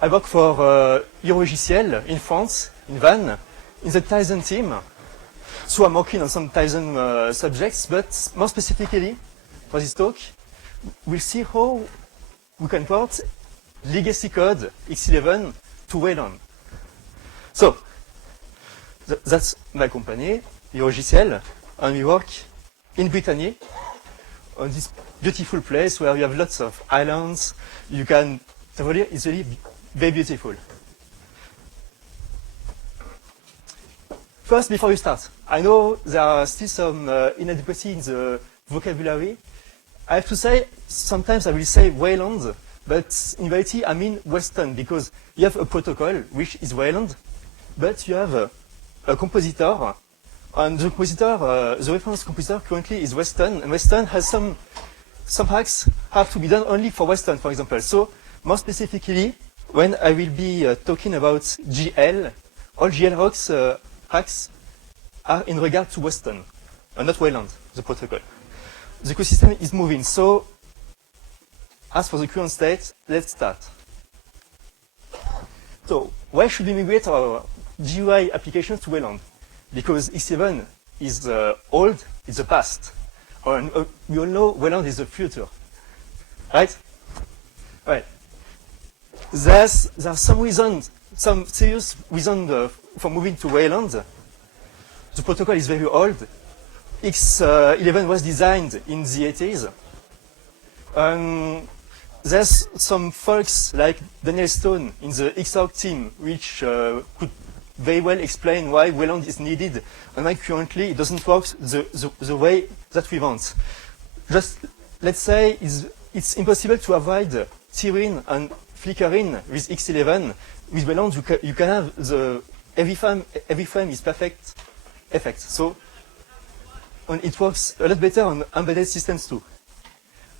I work for Eurogiciel in France, in Vannes, in the Tizen team. So I'm working on some Tizen subjects, but more specifically for this talk, we'll see how we can port legacy code X11 to Wayland. So that's my company, Eurogiciel, and we work in Brittany on this beautiful place where you have lots of islands. You can travel here. It's really very beautiful. First, before you start, I know there are still some inadequacy in the vocabulary. I have to say, sometimes I will say Wayland, but in reality I mean Weston, because you have a protocol which is Wayland, but you have a compositor, and the compositor, the reference compositor currently is Weston, and Weston has some hacks have to be done only for Weston, for example. So more specifically, when I will be talking about GL, all GL hacks are in regard to Weston, and not Wayland, the protocol. The ecosystem is moving, so as for the current state, let's start. So why should we migrate our GUI applications to Wayland? Because X11 is old, it's the past. And we all know Wayland is the future, right? Right. There are some reasons, some serious reasons for moving to Wayland. The protocol is very old. X11 was designed in the 80s. There's some folks like Daniel Stone in the Xorg team, which could very well explain why Wayland is needed and why currently it doesn't work the way that we want. Just let's say it's impossible to avoid tearing and flickering with X11. With Wayland, you can have every frame is perfect effect. So and it works a lot better on embedded systems too.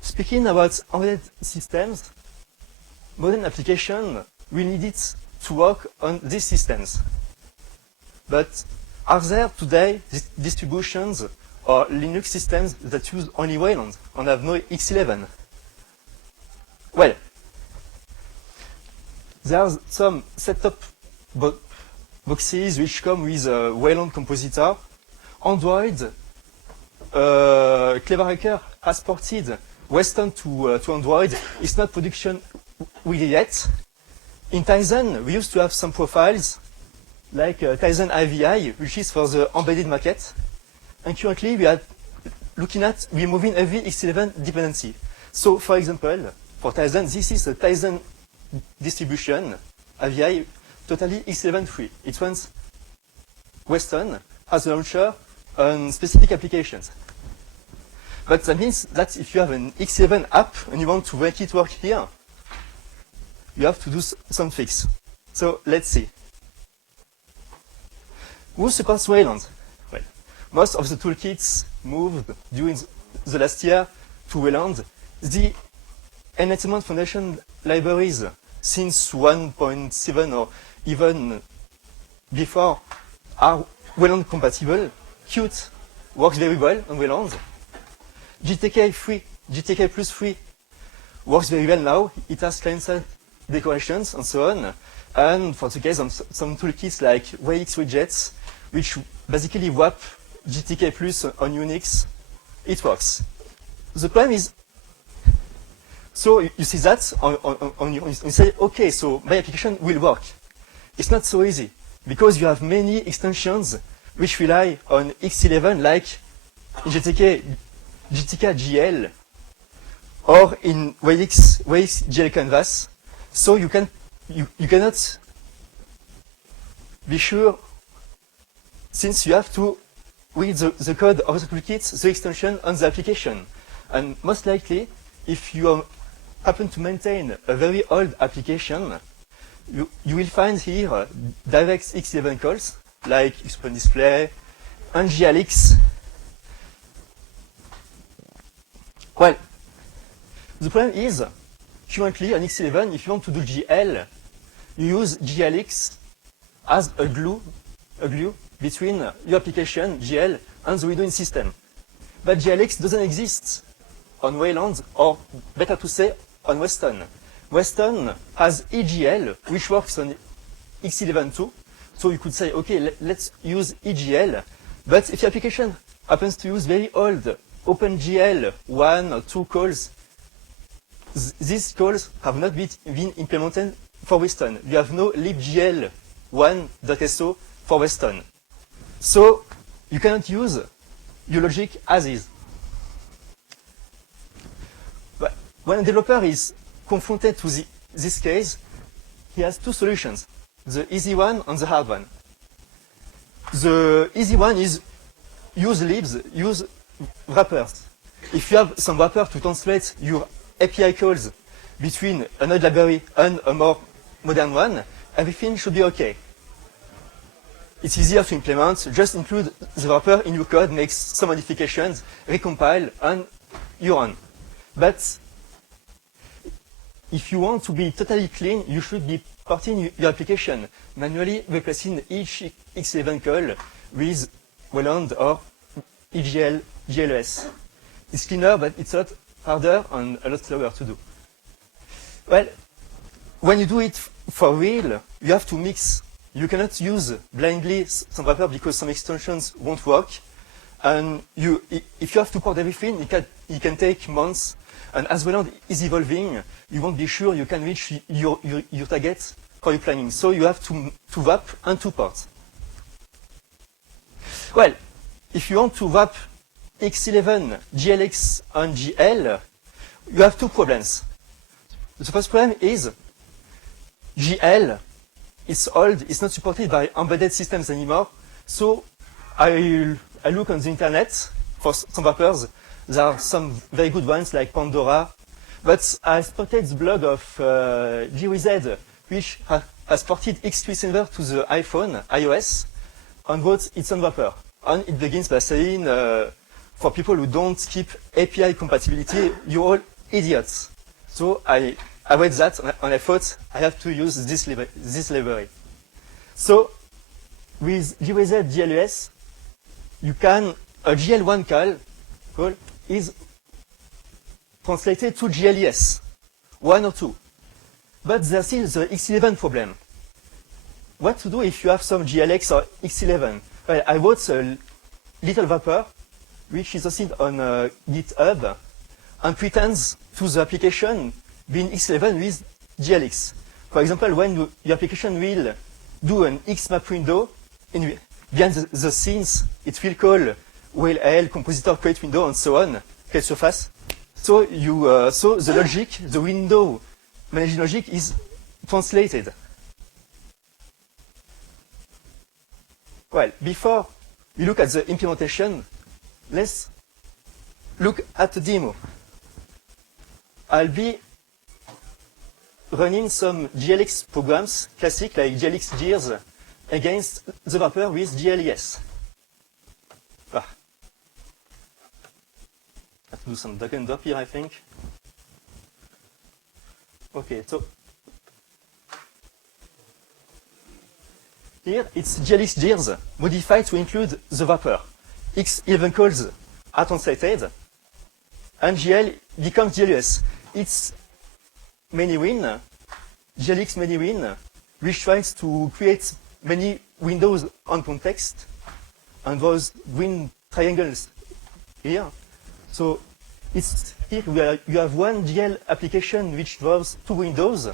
Speaking about embedded systems, modern applications will need it to work on these systems. But are there today distributions or Linux systems that use only Wayland and have no X11? Well, there are some set-top boxes which come with a Wayland compositor. Android, Clever Hacker has ported Weston to Android. It's not production ready yet. In Tizen, we used to have some profiles like Tizen IVI, which is for the embedded market. And currently we are looking at removing every X11 dependency. So for example, for Tizen, this is a Tizen distribution, IVI, totally X11 free. It runs Weston as a launcher on specific applications. But that means that if you have an X11 app and you want to make it work here, you have to do some fix. So let's see. Who supports Wayland? Well, most of the toolkits moved during the last year to Wayland. The Enlightenment Foundation libraries since 1.7 or even before are Wayland compatible. Qt works very well on Wayland. GTK plus free works very well now. It has client-side decorations and so on. And for the case of some toolkits like WayX widgets, which basically wrap GTK plus on Unix, it works. The problem is, so you see that you say, okay, so my application will work. It's not so easy because you have many extensions which rely on X11, like in GTK GL or in WayX GL Canvas. So you cannot be sure, since you have to read the code of the toolkit, the extension on the application. And most likely, if you happen to maintain a very old application, you will find here direct X11 calls, like XOpenDisplay and GLX. Well, the problem is, currently on X11, if you want to do GL, you use GLX as a glue between your application, GL, and the Windows system. But GLX doesn't exist on Wayland, or better to say, on Weston. Weston has EGL, which works on X11 too. So you could say, okay, let's use EGL. But if the application happens to use very old OpenGL 1 or 2 calls, these calls have not been implemented for Weston. You have no libgl 1.so for Weston. So you cannot use your logic as is. But when a developer is confronted to this case, he has two solutions, the easy one and the hard one. The easy one is use libs, use wrappers. If you have some wrapper to translate your API calls between an old library and a more modern one, everything should be okay. It's easier to implement, just include the wrapper in your code, make some modifications, recompile, and you're on. But if you want to be totally clean, you should be porting your application, manually replacing each X11 call with Wayland or EGL GLS. It's cleaner, but it's a lot harder and a lot slower to do. Well, when you do it for real, you have to mix. You cannot use blindly some wrapper because some extensions won't work. And if you have to port everything, it can take months. And as Wayland is evolving, you won't be sure you can reach your target for your planning. So you have to wrap and to port. Well, if you want to wrap X11, GLX, and GL, you have two problems. The first problem is GL is old, it's not supported by embedded systems anymore. So I look on the internet for some wrappers. There are some very good ones like Pandora, but I spotted the blog of GWZ, which has ported X3 Silver to the iPhone, iOS, and wrote its own wrapper. And it begins by saying, for people who don't keep API compatibility, you're all idiots. So I read that and I thought I have to use this library. So with GWZ GLUS, you can, a GL1 call is translated to GLES, 1 or 2. But there's still the X11 problem. What to do if you have some GLX or X11? Well, I wrote a little wrapper, which is hosted on GitHub, and pretends to the application being X11 with GLX. For example, when your application will do an Xmap window, behind the scenes, it will call WhaleL, compositor, create window, and so on, create surface. So so the logic, the window managing logic is translated. Well, before we look at the implementation, let's look at the demo. I'll be running some GLX programs, classic like GLX gears, against the wrapper with GLES. I have to do some drag and drop here, I think. Okay, so here it's GLX gears modified to include the wrapper. X11 calls are translated, and GL becomes GLUS. It's ManyWin, GLX ManyWin, which tries to create many windows on context, and those green triangles here. So it's here where you have one GL application which draws two windows.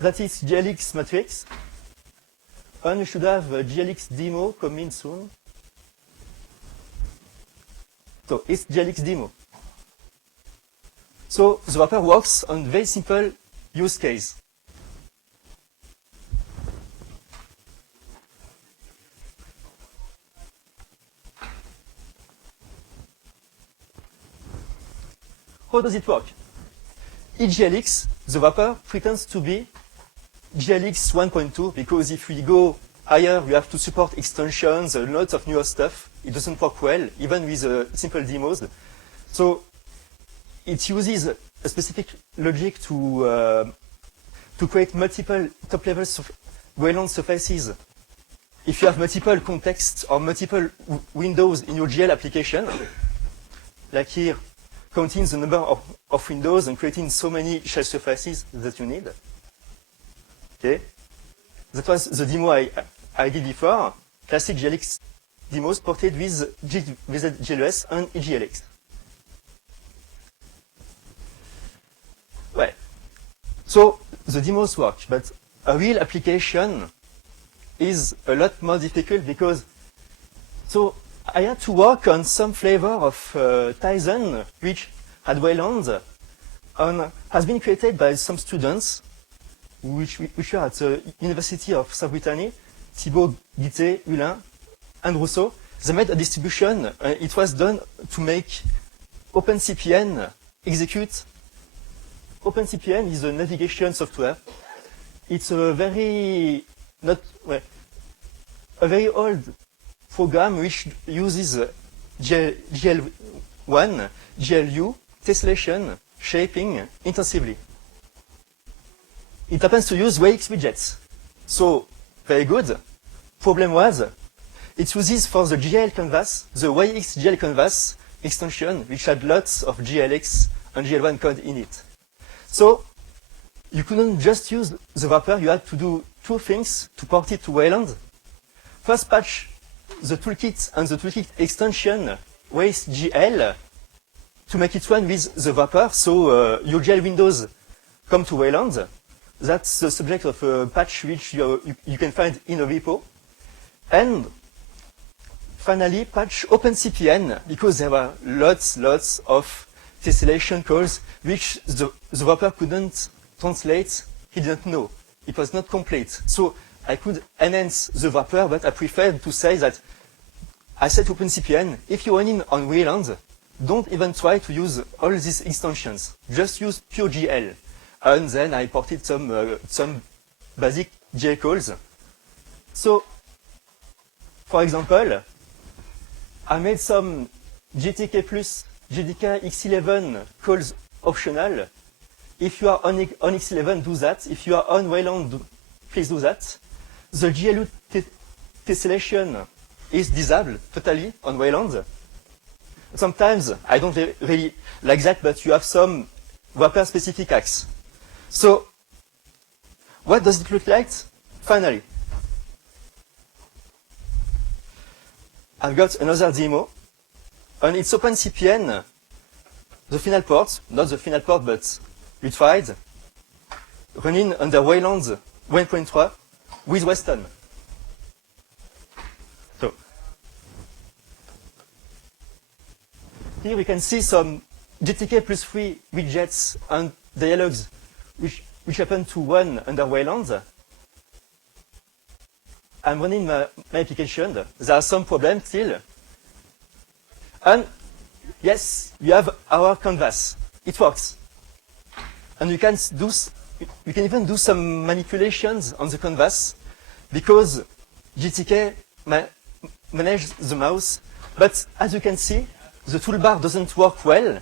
That is GLX matrix. And you should have a GLX demo coming soon. So it's GLX demo. So the wrapper works on very simple use case. How does it work? Each GLX, the wrapper pretends to be GLX 1.2 because if we go higher, we have to support extensions, lots of newer stuff. It doesn't work well, even with simple demos. So it uses a specific logic to create multiple top-level Wayland surfaces if you have multiple contexts or multiple windows in your GL application, like here, counting the number of windows and creating so many shell surfaces that you need. Okay, that was the demo I did before. Classic GLX demos ported with GLS and EGLX. Well, so the demos work, but a real application is a lot more difficult because so I had to work on some flavor of Tizen, which at Wayland and has been created by some students which are at the University of South Brittany, Thibaut, Guité, Hulin, and Rousseau. They made a distribution. It was done to make OpenCPN execute. OpenCPN is a navigation software. It's a very old program which uses GL1, GLU, tessellation, shaping intensively. It happens to use WAX widgets. So, very good. Problem was, it uses for the GL canvas, the WAX GL canvas extension, which had lots of GLX and GL1 code in it. So, you couldn't just use the wrapper, you had to do two things to port it to Wayland. First, patch the toolkit and the toolkit extension WAX GL to make it run with the wrapper, so your GL windows come to Wayland. That's the subject of a patch which you can find in a repo. And finally, patch OpenCPN, because there were lots of tessellation calls which the wrapper couldn't translate, he didn't know. It was not complete. So I could enhance the wrapper, but I preferred to say that I said to OpenCPN, if you're running on Wayland, don't even try to use all these extensions. Just use pure GL. And then I ported some basic GL calls. So, for example, I made some GTK plus JDK X11 calls optional. If you are on X11, do that. If you are on Wayland, please do that. The GLU tessellation is disabled totally on Wayland. Sometimes I don't really like that, but you have some wrapper-specific hacks. So, what does it look like? Finally, I've got another demo, and it's OpenCPN, the final port, not the final port, but we tried, running under Wayland 1.3 with Weston. So, here we can see some GTK plus 3 widgets and dialogues which happen to run under Wayland. I'm running my application. There are some problems still. And yes, we have our canvas. It works. And you can even do some manipulations on the canvas because GTK manages the mouse. But as you can see, the toolbar doesn't work well.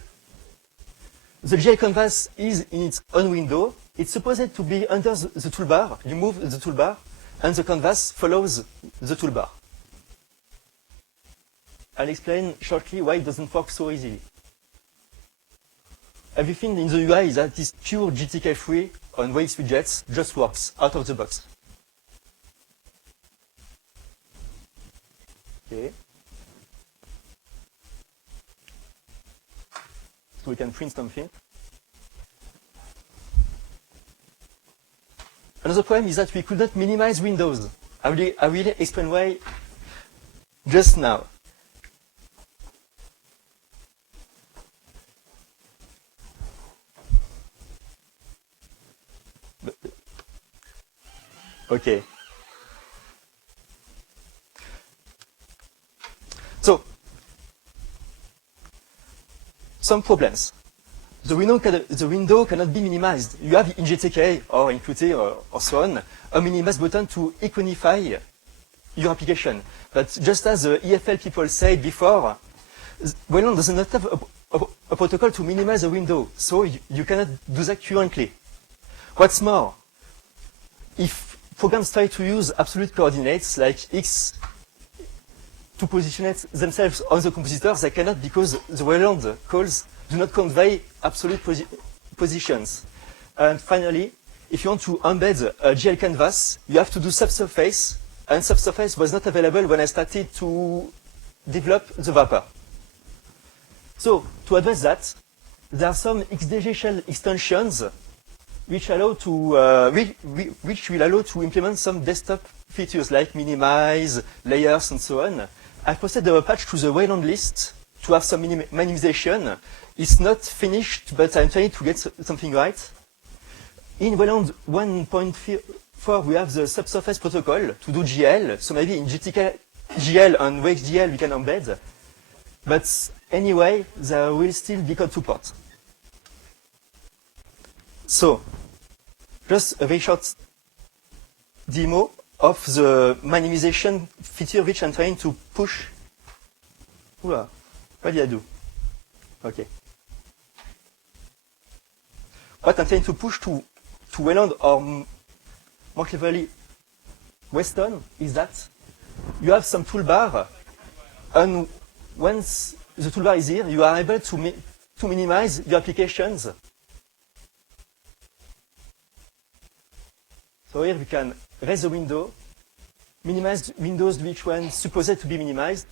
The GL canvas is in its own window. It's supposed to be under the toolbar. You move the toolbar, and the canvas follows the toolbar. I'll explain shortly why it doesn't work so easily. Everything in the UI that is pure GTK3 on WAX widgets just works out of the box. Okay. So we can print something. Another problem is that we could not minimize windows. I will explain why just now. Okay. So, some problems. The window cannot be minimized. You have in GTK or in Qt or so on a minimize button to iconify your application. But just as the EFL people said before, Wayland does not have a protocol to minimize the window, so you cannot do that currently. What's more, if programs try to use absolute coordinates like x to position themselves on the compositor. They cannot because the Wayland calls do not convey absolute positions. And finally, if you want to embed a GL canvas, you have to do subsurface, and subsurface was not available when I started to develop the wrapper. So to address that, there are some XDG shell extensions which allow to which will allow to implement some desktop features like minimize, layers, and so on. I've posted a patch to the Wayland list to have some minimization. It's not finished, but I'm trying to get something right. In Wayland 1.4, we have the subsurface protocol to do GL. So maybe in GTK GL and WakeGL we can embed. But anyway, there will still be code support. So, just a very short demo of the minimization feature which I'm trying to push. What did I do? Okay. What I'm trying to push to Wayland or more cleverly Weston is that you have some toolbar, and once the toolbar is here, you are able to minimize your applications. So here we can raise the window, minimize windows which one supposed to be minimized.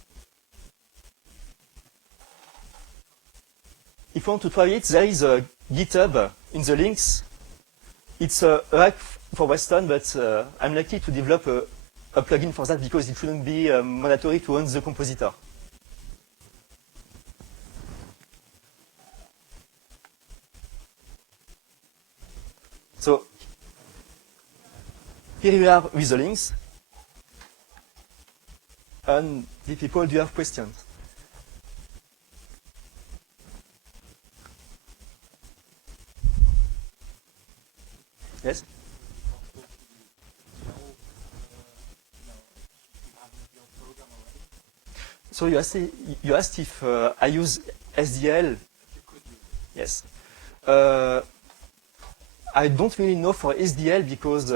If you want to try it, there is a GitHub in the links. It's a hack for Weston, but I'm likely to develop a plugin for that because it shouldn't be mandatory to run the compositor. So here we are with the links. And the people, do you have questions? Yes? So you asked if I use SDL. Yes. I don't really know for SDL because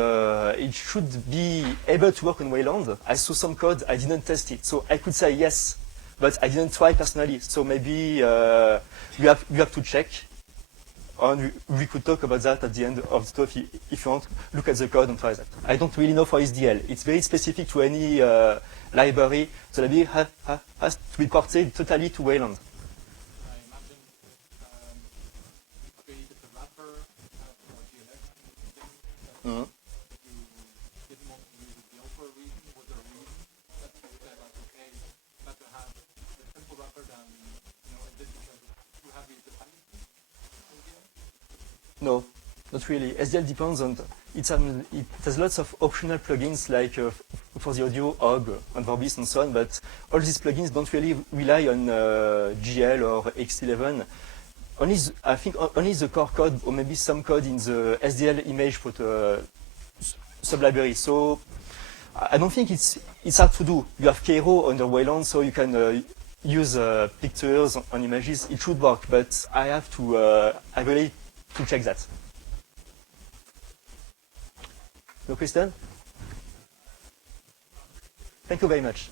it should be able to work on Wayland. I saw some code, I didn't test it. So I could say yes, but I didn't try personally. So maybe you have to check. And we could talk about that at the end of the talk if you want. Look at the code and try that. I don't really know for SDL. It's very specific to any library. The library has to be ported totally to Wayland. I imagine you created the wrapper for GLX and you didn't want to use the GL for a reason. Was there a reason that you said like, okay, better have a simple wrapper than is it because you have these dependencies in GL? No, not really. SDL depends on it has lots of optional plugins like for the audio, OG, and Vorbis and so on, but all these plugins don't really rely on GL or X11. I think only the core code or maybe some code in the SDL image sublibrary. So I don't think it's hard to do. You have Cairo under Wayland, so you can use pictures and images. It should work, but I have to I really to check that. No question? Thank you very much.